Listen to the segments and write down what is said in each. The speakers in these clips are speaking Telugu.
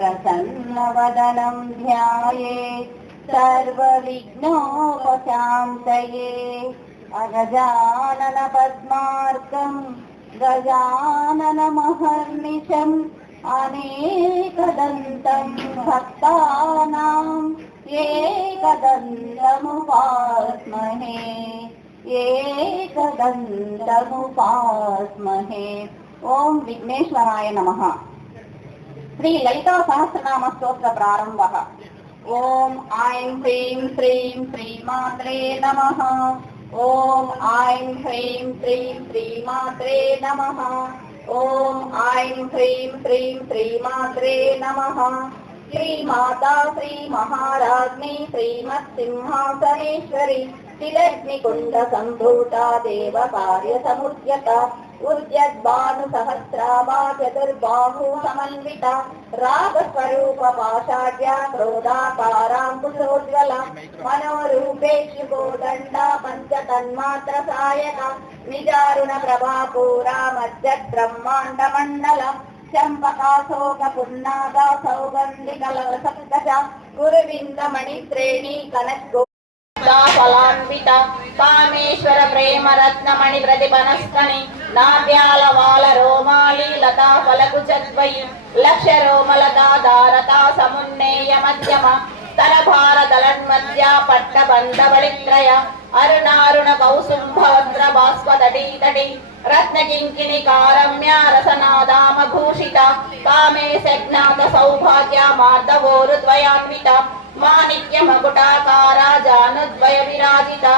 प्रसन्नवदनं ध्यायेत् सर्वविघ्नोपशान्तये। अगजानन पद्मार्कं गजाननमहर्निशम् अनेकदन्तं भक्तानां एकदन्तमुपास्महे एकदन्तमुपास्महे। ओम विघ्नेश्वराय नमः। श्री ललिता सहस्रनाम स्तोत्र प्रारंभ। ओम ऐं ह्रीं श्रीं श्रीमात्रे नमः। ओम ऐं ह्रीं श्रीं श्रीमात्रे नमः। ओम ऐं ह्रीं श्रीं श्रीमात्रे नमः। श्रीमाता श्री महाराज्ञी श्रीमत्सिंहासनेश्वरी तिलग्निकुण्ड सम्भूता देव कार्य समुद्यता उद्यद्भानुसहस्राभा चतुर्बाहु समन्विता रागस्वरूप पाषाढ्या क्रोधाकाराङ्कुशोज्ज्वला मनोरूपेषु गोदण्डा पञ्चतन्मात्र सायका निजारुण प्रभापूरा मध्यब्रह्माण्डमण्डला चंपकाशोक पुन्नागा सौगन्धिकलसत्कजा गुरुविन्दमणिश्रेणी कनक फलान्विता कामेश्वर प्रेम रत्नमणि प्रतिपनस्तनि नाभ्याल वाल रोमाली लता फलकुचद्वयी लक्ष रोमलता धारता समुन्नेय मध्यम स्तन भारतलन्मध्य पट्टबन्धबलित्रय अरुणारुण कौसुम्भवस्त्र बाष्पतटी रत्नकिङ्किणी कारम्या रसनादामभूषिता कामे सज्ञात सौभाग्य माधवोरुद्वयान्विता माणिक्य मकुटाकारा जानुद्वय विराजिता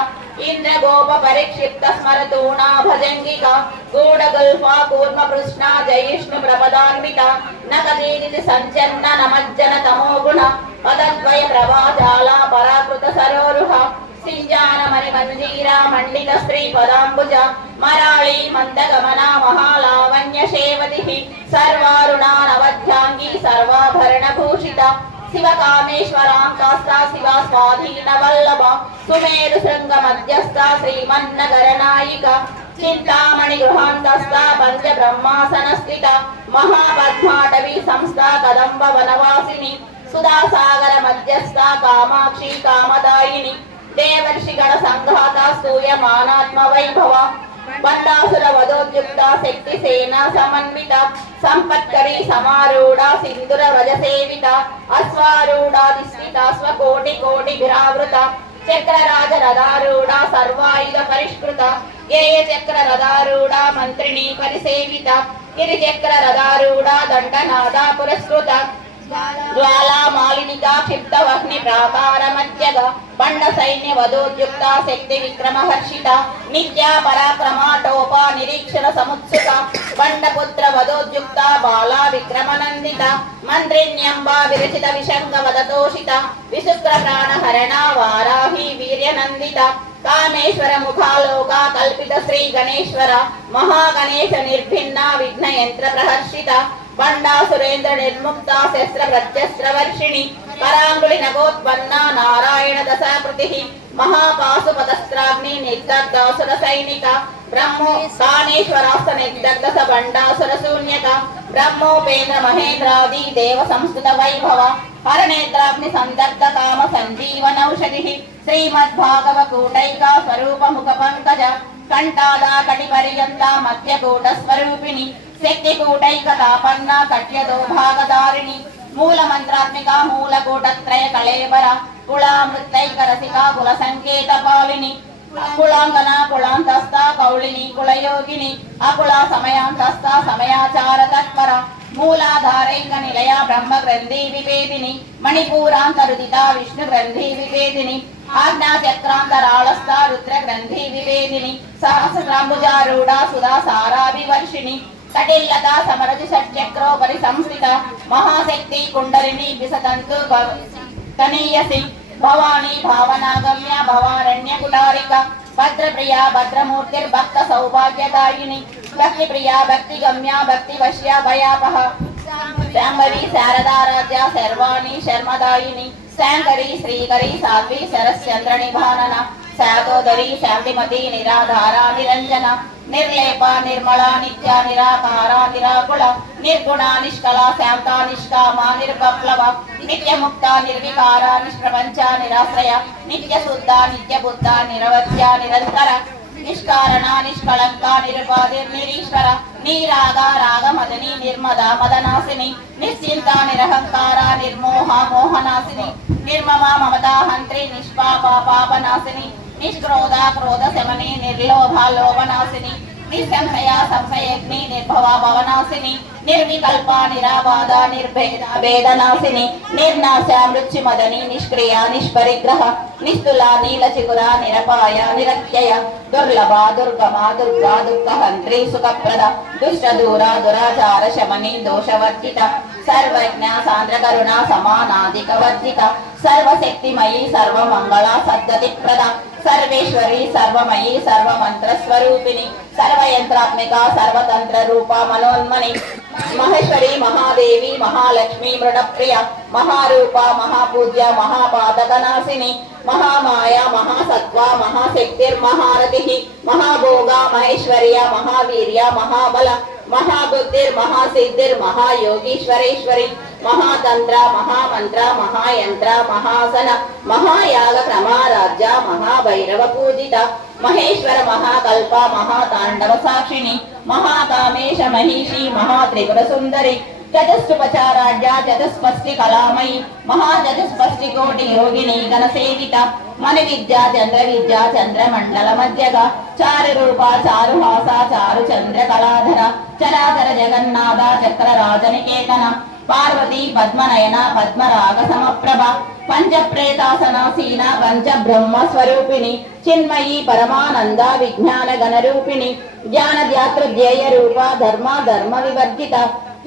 इंद्रगोप परिक्षिप्त स्मरतूणा भजंगिका गूढ़गुल्फा कूर्म पृष्णा जयिष्णु प्रपदान्विता नकदीदिति संचन्न नमज्जन तमोगुण पदद्वय प्रभाजाला पराकृत सरोरुहा सिंजान मणिमंजीरा मंडित श्री पदांबुज मराळी मंदगमना महालावण्य शेवतिः सर्वारुणा नवध्यांगी सर्वाभरण भूषिता शिवकामेश्वरांकास्ता शिवा स्वाधीन वल्लभा सुमेरु शृंग मध्यस्था श्रीमन्नगर नायिका चिंतामणि गृहांतस्था पंच ब्रह्मासन स्थिता महापद्माटवी संस्था कदंब वनवासिनी सुधासागर मध्यस्था कामाक्षी कामदायिनी देवर्षि गण संघाता स्तूयमानात्म वैभव बंडासुर वधोद्युक्ता शक्ति सेना समन्विता संपत्करी समारूढ़ा सिंधुर व्रज सेविता अश्वारूढ़ा दिस्मिता स्वकोटि कोटि विरावृता चक्रराज रथारूढ़ा सर्वायुध परिष्कृता गेय चक्र रथारूढ़ा मंत्रिणी परिसेविता गिरिचक्र रथारूढ़ा दंडनादा पुरस्कृता ज्वाला मालिनिका क्षिप्त वह्नि प्राकार मध्यग बंड सैन्य वधोद्युक्ता शक्ति विक्रम हर्षिता नित्या पराक्रमा टोपा निरीक्षण समुत्सुका बंड पुत्र वधोद्युक्ता बाला विक्रम नंदिता मंत्रिण्यंबा विरचित विशंग वदतोषिता विशुक्र प्राण हरणा वाराही वीर्य नंदिता कामेश्वर मुखालोका कल्पित श्री गणेश्वर महागणेश निर्भिन्ना विघ्न यंत्र प्रहर्षिता बंडा सुरेंद्र निर्मुक्ता शस्त्र प्रत्यस्त्र वर्षिणी करांगुली नगोत्पन्ना नारायण दशाकृतिः महापाशुपतस्त्राग्नि निर्दग्धासुर सैनिका ब्रह्मो कामेश्वरास्त्र निर्दग्ध स बंडासुर शून्यका ब्रह्मोपेन्द्र महेंद्रादि देव संस्कृत वैभव हरनेत्राग्नि संदग्ध काम संजीवन औषधिः श्रीमद्भागव कूटैका स्वरूप मुख पंकज कंठादा कटिपर्यंता मध्यकूट स्वरूपिणी शक्तिकूटैकतापन्ना कट्यदो भागधारिणी मूल मंत्रात्मिका मूलकूटत्रय कलेवर कुलामृतैकरसिका कुलसंकेतपालिनी कुलांगना कुलांतस्था कौलिनी कुलयोगिनी अकुला समयांतस्था समयाचार तत्परा मूलाधारैक निलया ब्रह्म ग्रंथि विभेदिनी मणिपूरांतरुदिता विष्णु ग्रंथि विभेदिनी आज्ञा चक्रांतरालस्था रुद्र ग्रंथि विभेदिनी सहस्रांबुजारूढ़ा सुधा साराभिवर्षिणी कटिल्लता समरजि षट्चक्रोपरि संस्थिता महाशक्ति कुंडलिनी विसतंतु तनीयसी भवानी भावनागम्या भवारण्य कुटारिका भद्रप्रिया भद्रमूर्तिर्भक्त सौभाग्यदायिनी भक्तिप्रिया भक्तिगम्या भक्तिवश्या भयापह शांभवी शारदा राज्या सर्वाणी शर्मदायिनी शांकरी श्रीकरी साध्वी शरश्चंद्र निभानना शातोदरी शांतिमती निराधारा निरंजना నిర్లేప నిర్మల నిత్య నిరాకార నిరాకుల నిర్గుణ నిష్కల శాంత నిష్కామ నిర్విప్లవ నిత్యముక్త నిర్వికార నిష్ప్రపంచ నిరాశ్రయ నిత్య శుద్ధ నిత్య బుద్ధ నిరవధ్య నిరంతర నిష్కారణ నిష్కళంక నిరుపాధిర్ నిరీశ్వర నీరాగ రాగమదని నిర్మద మదనాశిని నిశ్చింత నిరహంకార నిర్మోహ మోహనాశిని నిర్మమ మమతా హంత్రి నిష్పాప పాపనాశిని నిష్క్రోధ క్రోధ శమని నిర్లోభ లోభనాశిని నిస్సంశయ సంశయగ్ని నిర్భవ భవనాశిని నిర్వికల్ప నిరాబాధ నిర్భేద భేదనాశిని నిర్నాశ మృత్యుమదని నిష్క్రియ నిష్పరిగ్రహ నిస్తుల నీల చిగుర నిరపాయ నిరత్యయ దుర్లభ దుర్గమ దుర్గా దుఃఖహంత్రి సుఖప్రద దుష్ట దూర దురాచార శమని దోషవర్జిత సర్వజ్ఞ సాంద్ర కరుణ సమానాధిక వర్జిత సర్వశక్తిమయీ సర్వమంగళ సద్గతి ప్రద సర్వేశ్వరి సర్వమయీ సర్వమంత్ర స్వరూపిణి సర్వయంత్రాత్మిక సర్వతంత్ర రూప మనోన్మణి మహేశ్వరి మహాదేవి మహాలక్ష్మి మృడప్రియ మహారూప మహాపూజ్య మహాపాదకనాశిని మహామాయ మహాసత్వ మహాశక్తిర్మహారతి మహాభోగ మహేశ్వర్య మహావీర్య మహాబల మహాబుద్ధిర్ మహాసిద్ధిర్ మహాయోగీశ్వరేశ్వరి మహాతంత్ర మహామంత్ర మహాయంత్ర మహాసన మహాయాగ క్రమారాజ్య మహాభైరవ పూజిత మహేశ్వర మహాకల్ప మహాతాండవ సాక్షిణి మహాకామేశ మహిషి మహాత్రిపుర సుందరి చతుష్పచారాఢ్య చతుస్పష్టి కళామయి మహాచతుస్పష్టి కోటి యోగిని గణసేవిత మన విద్య చంద్ర విద్య చంద్రమండల మధ్యగా చారు రూప చారుహాస చారు చంద్ర కళాధర చరాచర జగన్నాథ చక్ర రాజనికేతన పార్వతి పద్మనయన పద్మరాగ సమప్రభ పంచప్రేతాసనాసీన పంచ బ్రహ్మ స్వరూపిణి చిన్మయి పరమానంద విజ్ఞాన గణరూపిణి జ్ఞాన ధ్యాతృధ్యేయ రూప ధర్మ ధర్మ వివర్జిత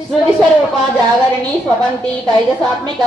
శృతి స్వరూప జాగరిణి స్వపంతి తైజసాత్మిక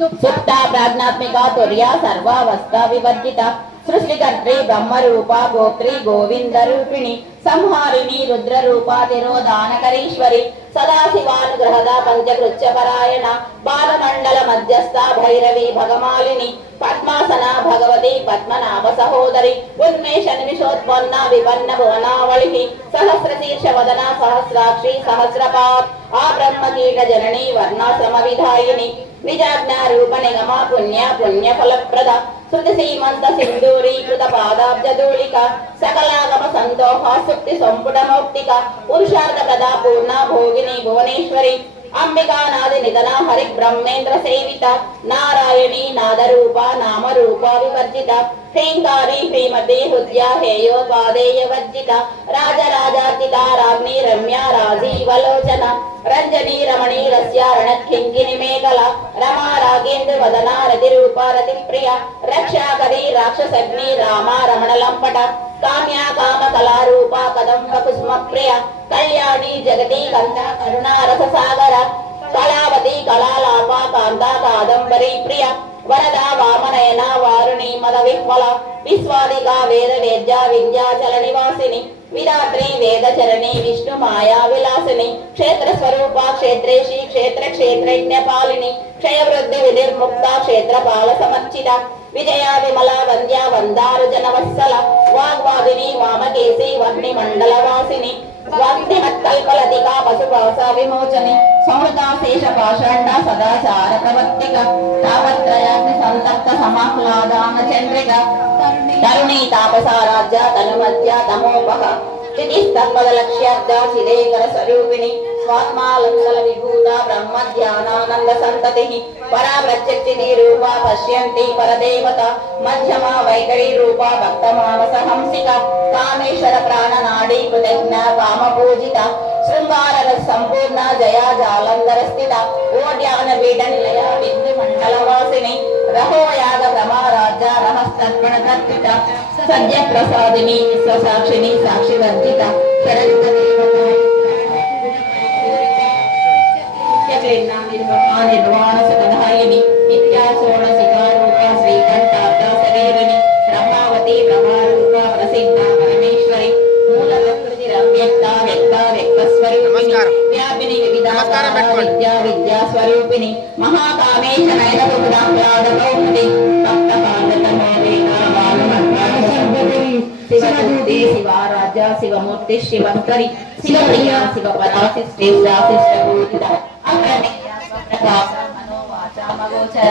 సుప్త ప్రాజ్ఞాత్మిక తుర్య సర్వావస్థ వివర్జిత సృష్టికర్త్రి బ్రహ్మరూప గోత్రి గోవింద రూపిణి సంహారిణి రుద్రరూప తిరోధానకరీశ్వరి సదాశివానుగ్రహద పంచకృత్యపరాయణ బాలమండల మధ్యస్థ భైరవి భగమాలిని పద్మాసన భగవతి పద్మనాభ సహోదరి ఉన్మేష నిమిషోత్పన్న విపన్న భువనావళి సహస్రశీర్ష వదన సహస్రాక్షి సహస్రపాత్ ఆ బ్రహ్మ కీట జనని వర్ణాశ్రమ విధాయిని నిజాజ్ఞా రూప నిగమ పుణ్య పుణ్య ఫలప్రద శృతి సీమంత సింధూరీకృత పాదాబ్జధూళిక సకలాగమ సందోహ సుక్తి సంపుట మౌక్తిక పురుషార్థ ప్రదా పూర్ణ భోగిని భువనేశ్వరి అంబికానాది నిధన హరి బ్రహ్మేంద్ర సేవిత నారాయణి నాదరూప నామరూప వివర్జిత హ్రీంకారి శ్రీమతి హృద్య హేయోపాదేయ వర్జిత రాజరాజార్జిత రాజ్ఞి రమ్య రాజీవలోచన రంజనీ రమణీ రస్యారణఖింకిని మేఖల రమా రాగేంద్ర వదన రతి రూప రతి ప్రియ రక్షాకరి రాక్షసగ్ని రామ రమణ లంపట కామ్యా కామ కళారూప కదంబ కుసుమ ప్రియ కళ్యాణి జగతి కంద కరుణారస సాగర కళావతి కళాలాప కాంత కాదంబరి ప్రియ వరద వామనయన వారుణి మద విహ్వల విశ్వాదిక వేద వేద్య వింధ్యాచల నివాసిని విరాత్రి వేదచరణి విష్ణు మాయా విలాసిని క్షేత్ర స్వరూప క్షేత్రేషి క్షేత్ర క్షేత్రజ్ఞ పాలిని క్షయవృద్ధి వినిర్ముక్త క్షేత్రపాల సమర్చిత విజయ విమల వంద్య వందారు జనవత్సల వాగ్వాదిని వామకేసి వహ్ని మండలవాసిని వందిమత్కల్పలతిక పశుపాస విమోచని సమృతా శేష పాషాండ సదాచార ప్రవర్తిక తాపత్రయాగ్ని సంతప్త సమాహ్లాదాన చంద్రిక తరుణీ తాపసారాజ్య తనుమధ్య తమోపహ స్థితిస్తత్పద లక్ష్యార్థ చిదేకర స్వరూపిణి స్వాత్మాలంకల విభూత బ్రహ్మ ధ్యానానంద సంతతి పరా ప్రత్యక్షి రూప పశ్యంతి పరదేవత మధ్యమ వైఖరి రూప భక్త మానస హంసిక కామేశ్వర ప్రాణనాడి కృతజ్ఞ కామ పూజిత శృంగార సంపూర్ణ జయా జాలంధర స్థిత ఓడ్యాన పీఠ నిలయ విందు మండల వాసిని రహోయాగ ప్రమారాజ్య రహస్తర్పణ తర్పిత సద్య ప్రసాదిని విశ్వసాక్షిని సాక్షివర్జిత శరణిత నిర్వాణ సుఖదాయిని నిత్యా షోడశికారూప శ్రీకంఠార్థ శరీరిణి బ్రహ్మావతి ప్రభారూప ప్రసిద్ధ పరమేశ్వరి మూల ప్రకృతి రవ్యక్త వ్యక్త వ్యక్త స్వరూపిణి వ్యాపిని వివిధ విద్యా స్వరూపిణి మహాకామేశ నయన శివమూర్తి శివారాధ్య శివమూర్తి శివంకరి శివప్రియ శివపరాశిష్టి శాశిష్ట ప్రకాశ మనోవాచ మగోచర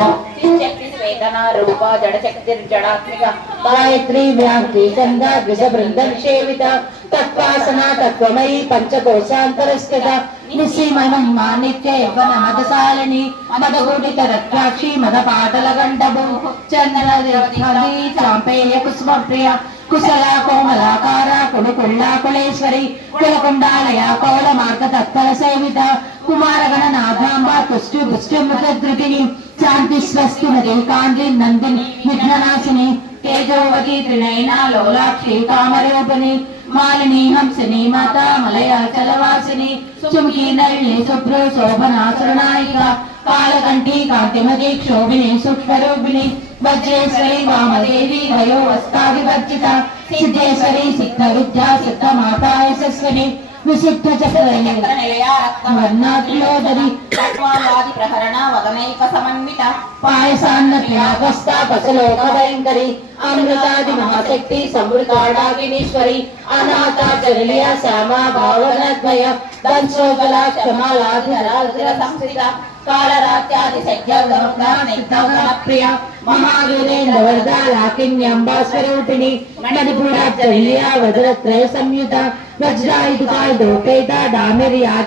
శక్తి వేదన రూప జడశక్తి జడాత్మిక గాయత్రి వ్యాప్తి గంగా ద్విజ బృందం సేవిత తత్వాసన తత్వమయీ పంచకోశాంతరస్థిత నిశ్చయమహిమా నిత్య యవ్వన మదశాలిని మదగూడిత రత్రాక్షి మద పాటల గండభూ చందన ద్రవతి చాంపేయ కుసుమ ప్రియ కుశల కోమలాకార కుడుకుళ్ళ కులేశ్వరి కులకుండాలయ కౌల మార్గ తత్పర సేవిత కుమారగణ నాథాంబ తుష్టి పుష్టి మృతధృతిని శాంతి స్వస్తి నది కాంతి నందిని విఘ్ననాశిని తేజోవతి త్రినయన లోలాక్షి కామరూపిణి మాలిని హంసిని మాత మలయాచలవాసిని సుముఖి నళిని శుభ్ర శోభనాసురనాయిక కాళకంఠి కాంతిమతి క్షోభిని సూక్ష్మరూపిణి వజ్రేశ్వరి వామదేవి వయోవస్థావివర్జిత సిద్ధేశ్వరి సిద్ధ విద్యా సిద్ధ మాతా యశస్విని విశుద్ధ చక్రవర్ణాత్రిలోదరి తత్వాది ప్రహరణ వదనైక సమన్విత పాయసాన్న త్యాగస్థ పశలోక భయంకరి అమృతాది మహాశక్తి సమృతాడాగినీశ్వరి అనాథ చరళియ శ్యామ భావనద్వయ దంశోగల క్షమాలాధర సంస్థిత కాళరాత్యాది సఖ్య ప్రియ మహావీరేంద్ర వరద లాకిన్యాంబా స్వరూపిణి మణిపుర చరళియ వజ్రత్రయ సంయుత వజ్రాయుధోపేత డామిర్యా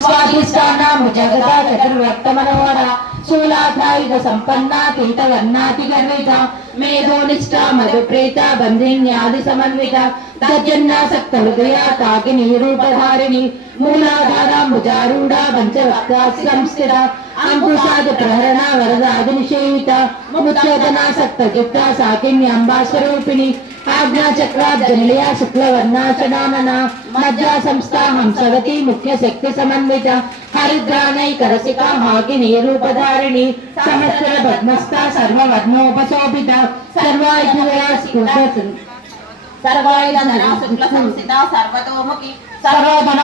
స్వాధిష్టానాము జగత చతుర్వర్త మనోహర శూలాధాయుధ సంపన్న పీఠవర్ణాతి గర్విత మేధోనిష్ట మధుప్రేత బంధిన్యాది సమన్విత దర్జన్యాసక్త హృదయ తాకిని రూపధారిణి మూలాధార భుజారూఢ పంచవక్త సంస్థిత అంకుశాది ప్రహరణ వరదాది నిషేవిత ముచ్చేతనాసక్త చిత్త సాకిన్యాంబా స్వరూపిణి ఆజ్ఞా చక్రార్జనిలయ శుక్లవర్ణాచనానన మధ్య సంస్థ హంసవతి ముఖ్య శక్తి సమన్విత హరిద్రానైకరసిక హాకిని రూపధారిణి సమస్త పద్మస్థ సర్వవర్ణోపశోభిత సర్వాయుధ శుక్ల సంస్థిత సర్వతోముఖి సర్వధన